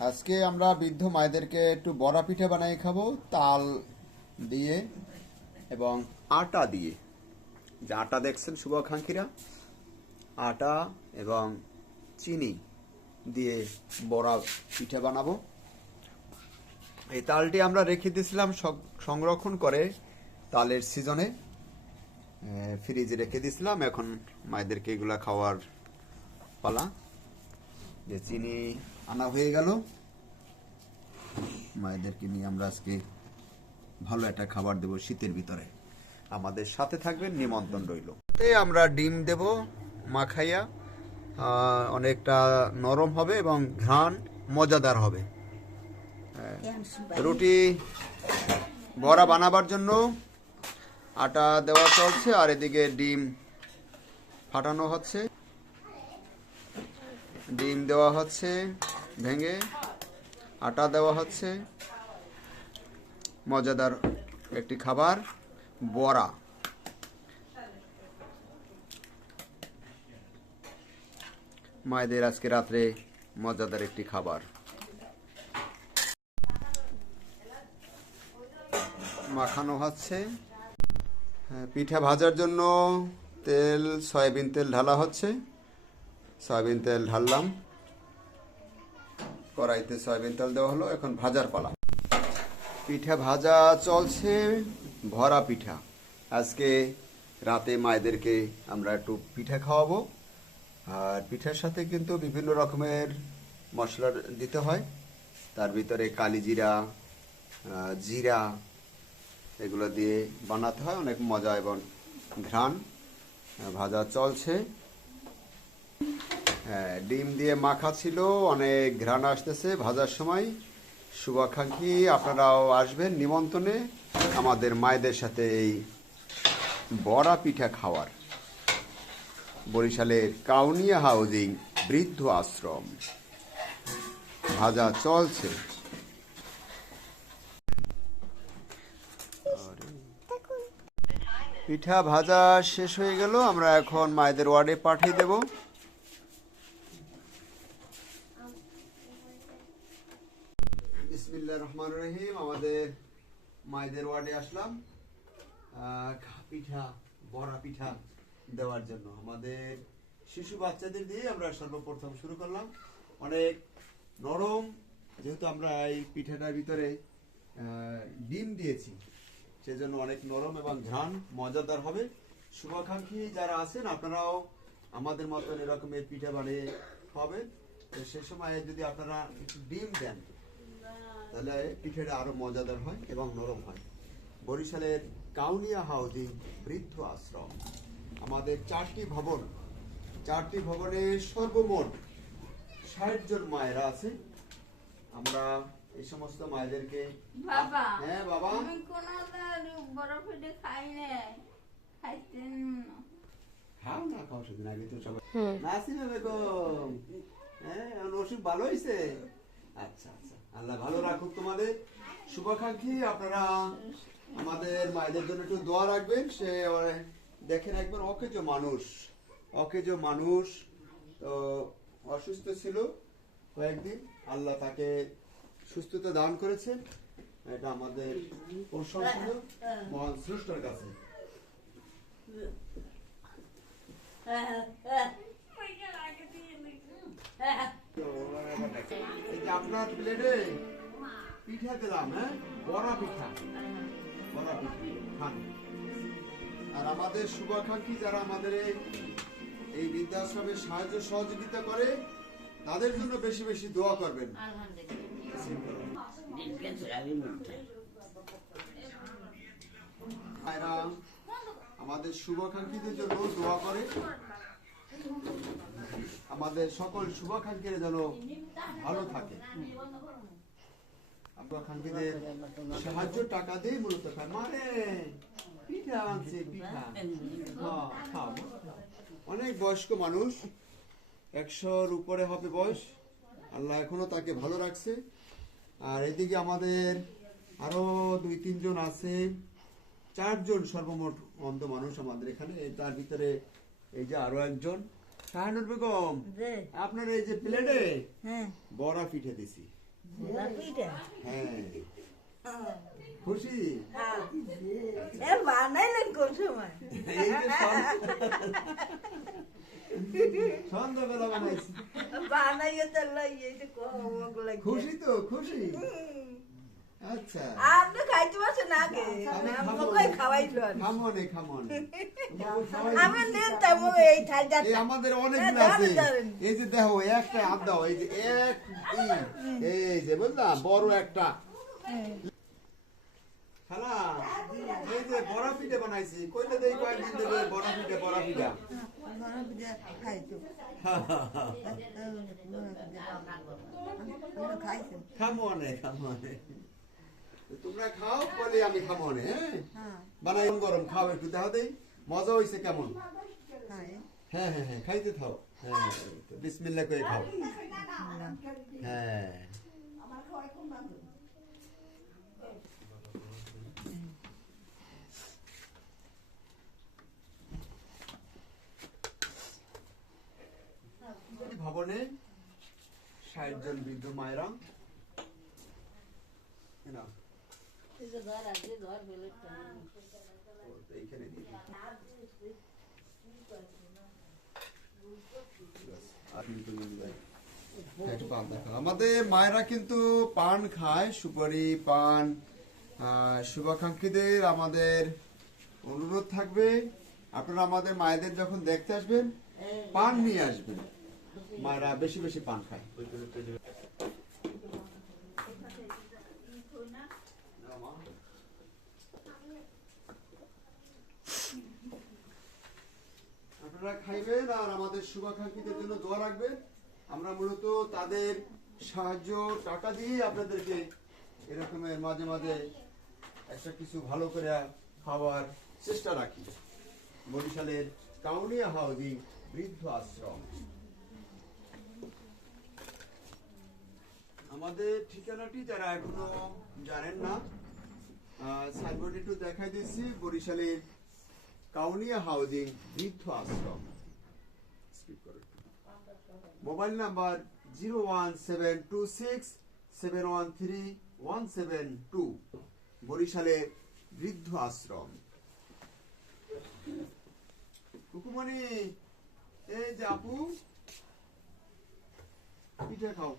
আজকে আমরা বৃদ্ধ মায়েদেরকে একটু বড়া পিঠা বানিয়ে খাবো, তাল দিয়ে এবং আটা দিয়ে। যে আটা দেখছেন শুভাকাঙ্ক্ষীরা, আটা এবং চিনি দিয়ে বড়া পিঠা বানাবো। এই তালটি আমরা রেখে দিয়েছিলাম সংরক্ষণ করে তালের সিজনে, ফ্রিজে রেখে দিয়েছিলাম। এখন মায়েদেরকে এগুলা খাওয়ার পালা। যে চিনি আনা হয়ে গেল, মায়েদেরকে নিয়ে আমরা আজকে ভালো একটা খাবার দেব শীতের ভিতরে। আমাদের সাথে থাকবেন, নিমন্ত্রণ রইল। আমরা ডিম দেব মাখাইয়া, অনেকটা নরম হবে এবং ঘ্রাণ মজাদার হবে। রুটি বড়া বানাবার জন্য আটা দেওয়া চলছে, আর এদিকে ডিম ফাটানো হচ্ছে। ডিম দেওয়া হচ্ছে ভেঙে, আটা দেওয়া হচ্ছে। মজাদার একটি খাবার বড়া। মায়েদের আজকে রাত্রে মজাদার একটি খাবার। মাখানো হচ্ছে। পিঠা ভাজার জন্য সয়াবিন তেল ঢালা হচ্ছে। সয়াবিন তেল ঢাললাম, কড়াইতে সয়াবিন তেল দেওয়া হলো। এখন ভাজার পালা। পিঠা ভাজা চলছে, ভরা পিঠা। আজকে রাতে মায়েদেরকে আমরা একটু পিঠা খাওয়াবো। আর পিঠার সাথে কিন্তু বিভিন্ন রকমের মশলা দিতে হয়। তার ভিতরে কালিজিরা, জিরা, এগুলো দিয়ে বানাতে হয়। অনেক মজা এবং ঘ্রাণ। ভাজা চলছে। হ্যাঁ, ডিম দিয়ে মাখা ছিল, অনেক ঘ্রাণ আসতেছে ভাজার সময়। শুভাকাঙ্ক্ষী আপনারাও আসবেন নিমন্ত্রণে আমাদের মায়েদের সাথে এই বড়া পিঠা খাওয়ার। বরিশালের কাউনিয়া হাউজিং বৃদ্ধ আশ্রম। ভাজা চলছে। পিঠা ভাজা শেষ হয়ে গেল। আমরা এখন মায়েদের ওয়ার্ডে পাঠিয়ে দেব। বিসমিল্লাহির রহমানির রহিম। আমাদের মায়েদের ওয়ার্ডে আসলাম পিঠা, বড়া পিঠা দেওয়ার জন্য। আমাদের শিশু বাচ্চাদের দিয়ে আমরা সর্বপ্রথম শুরু করলাম। অনেক নরম, যেহেতু আমরা এই পিঠাটার ভিতরে ডিম দিয়েছি, সেজন্য অনেক নরম এবং ঘ্রাণ মজাদার হবে। শুভাকাঙ্ক্ষী যারা আছেন আপনারাও আমাদের মতন এরকমের পিঠা বানিয়ে খাবেন। সে সময় যদি আপনারা একটু ডিম দেন, তাহলে পিঠাটা আরো মজাদার হয় এবং নরম হয়। বরিশালের কাউনিয়া হাউজিং বৃদ্ধ আশ্রম। আমাদের 4টি ভবন, 4টি ভবনে সর্বমোট 60 জন মায়েরা আছে। আমরা এই সমস্ত মায়েদেরকে বাবা, হ্যাঁ বাবা, আমি কোন বড় পেটে খাই না, খাইতেন না। খাও না, খাও সেদিন আগে তো সবাই। নাসিমা বেগম, হ্যাঁ অসুখ ভালো হয়েছে? আচ্ছা আচ্ছা, আল্লাহ ভালো রাখুক তোমাদের। শুভাকাঙ্ক্ষী আপনারা আমাদের মায়েদের জন্য একটু দোয়া রাখবেন। সে দেখেন একবার অকেজো মানুষ তো অসুস্থ ছিল কয়েকদিন, আল্লাহ তাকে সুস্থতা দান করেছেন। এটা আমাদের প্রশংসা মহান স্রষ্টার কাছে। আপনার প্লেটে পিঠা দিলাম, হ্যাঁ বড়া পিঠা খান। আর আমাদের শুভাকাঙ্ক্ষী যারা আমাদের এই বৃদ্ধাশ্রমে সাহায্য সহযোগিতা করে, তাদের জন্য বেশি বেশি দোয়া করবেন। আমাদের শুভাকাঙ্ক্ষীদের জন্য দোয়া করে। আমাদের সকল শুভাকাঙ্ক্ষীরা যেন ভালো থাকে। শুভাকাঙ্ক্ষীদের সাহায্য টাকা দিয়ে মূলত খায়। মানে পিঠা আনছে, পিঠা খাও। অনেক বয়স্ক মানুষ, 100-র উপরে হবে বয়স। আল্লাহ এখনো তাকে ভালো রাখছে। আর এদিকে আমাদের আরো 2-3 জন আছে, 4 জন সর্বমোট অন্ধ মানুষ আমাদের এখানে। তার ভিতরে এই যে আরো একজন। শাহানুর বেগম, আপনার এই যে প্লেটে বড়া পিঠে দিছি। ভোলা পিঠা হ্যাঁ খুশি এ বানাইলেন কোন সময় এই যে সন্ধ্যাবেলা বানাইছি বানাইয়ে তো লইয়ে যে কমক লাগে খুশি তো খুশি আচ্ছা আপনি খাইতে পারছেন আগে আমাকে খাওয়াইলো খামনে খামনে আমি নিতাম এই ঠান্ডা এই আমাদের অনেকগুলো হ্যাঁ, আছে ধরেন। এই যে দেখো একটা হাত দাও এই যে এক এই যে বুঝলাম বড় একটা খালা এই যে বড় পিঠে বানাইছি কইলে দেই কয়েকদিন দেবে বড় পিঠা খাইতো খাইছেন খামনে তোমরা খাও বলে আমি খামনে হ্যাঁ বানাই গরম খাও একটু দেখো দেই মজা হইছে কেমন হ্যাঁ হ্যাঁ হ্যাঁ খাইতে থাও হ্যাঁ বিসমিল্লাহ করে খাও হ্যাঁ ভবনে ৬০ জন বৃদ্ধ মায়েরা না এইখানে দিয়ে দিই। একটু পান দেখাও। আমাদের মায়েরা কিন্তু পান খায় সুপারি পান শুভাকাঙ্ক্ষীদের আমাদের অনুরোধ থাকবে আপনারা আমাদের মায়েদের যখন দেখতে আসবেন পান নিয়ে আসবেন মায়েরা বেশি বেশি পান খায় আপনারা খাইবেন আর আমাদের শুভাকাঙ্ক্ষীদের জন্য দোয়া রাখবেন আমরা মূলত তাদের সাহায্য টাকা দিয়ে আপনাদেরকে এরকমের মাঝে মাঝে একটা কিছু ভালো করে খাওয়ার চেষ্টা রাখি বরিশালের কাউনিয়া হাউজিং বৃদ্ধ আশ্রম আমাদের ঠিকানাটি যারা এখনো জানেন না সাইনবোর্ড একটু দেখাই দিচ্ছি বরিশালের কাউনিয়া হাউজিং বৃদ্ধ আশ্রম মোবাইল নাম্বার 01726713172 বরিশালের বৃদ্ধ আশ্রম কুকুমণি এই যে আপু পিঠা খাও